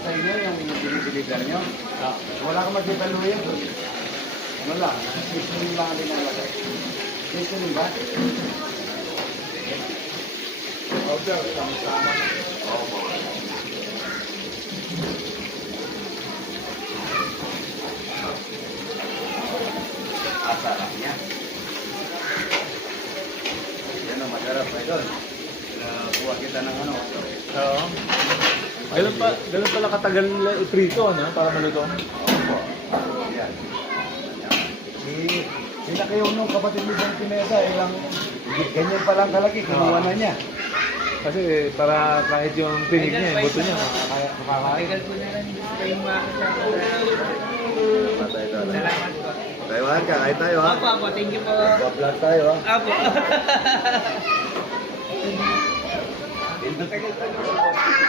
sa inyo, yung binibigyan nyo. Wala kang magdadaluyan. Ano lang, seasoning lang din ang lagay. Seasoning ba? Powder, sama-sama. Oo. Sarap niya. Yan ang masarap na doon. Kuha kita ng ano. Oo. Ganun pala katagal iprito, no? Para maluto. Opo. Yan. Sinakayaw nung kapatid ni Don Pineda, ilang ganyan pa lang kalaki, kinuha na niya. Kasi para kahit yung tinig niya, yung buto niya, makakain. Tagal po na lang kayong makakasama. Salamat po. Taiwan ka, kahit tayo ha. Opo, thank you po. Vlog tayo ha. Opo.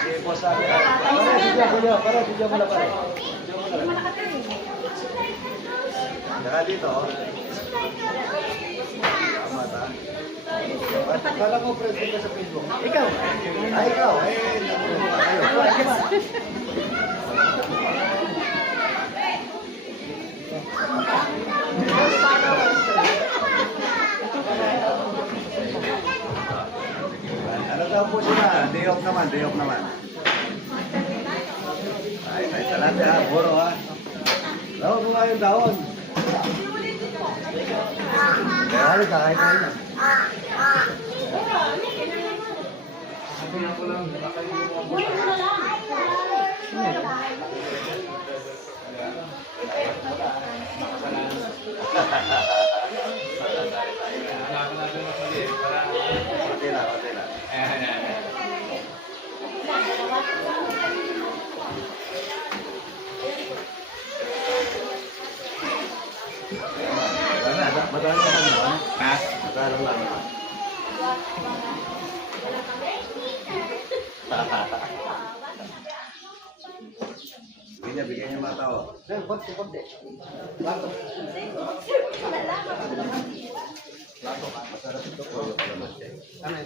Si boss sabi. Para, sige mo na pare. Saka dito. Tama ta. Kala mo present ka sa Facebook. Ikaw. Ikaw. Ano daw po sila? Day off naman. Ay, salate ha, puro ha. Daon mo nga yung daon. Kaya halika, kahit tayo na. Konti na. Madalang naman naman. Ha? Madalang lang naman. Bigyan niya mga tao. Sir, konti. Lato. Lato ka. Masarap ito. Ano?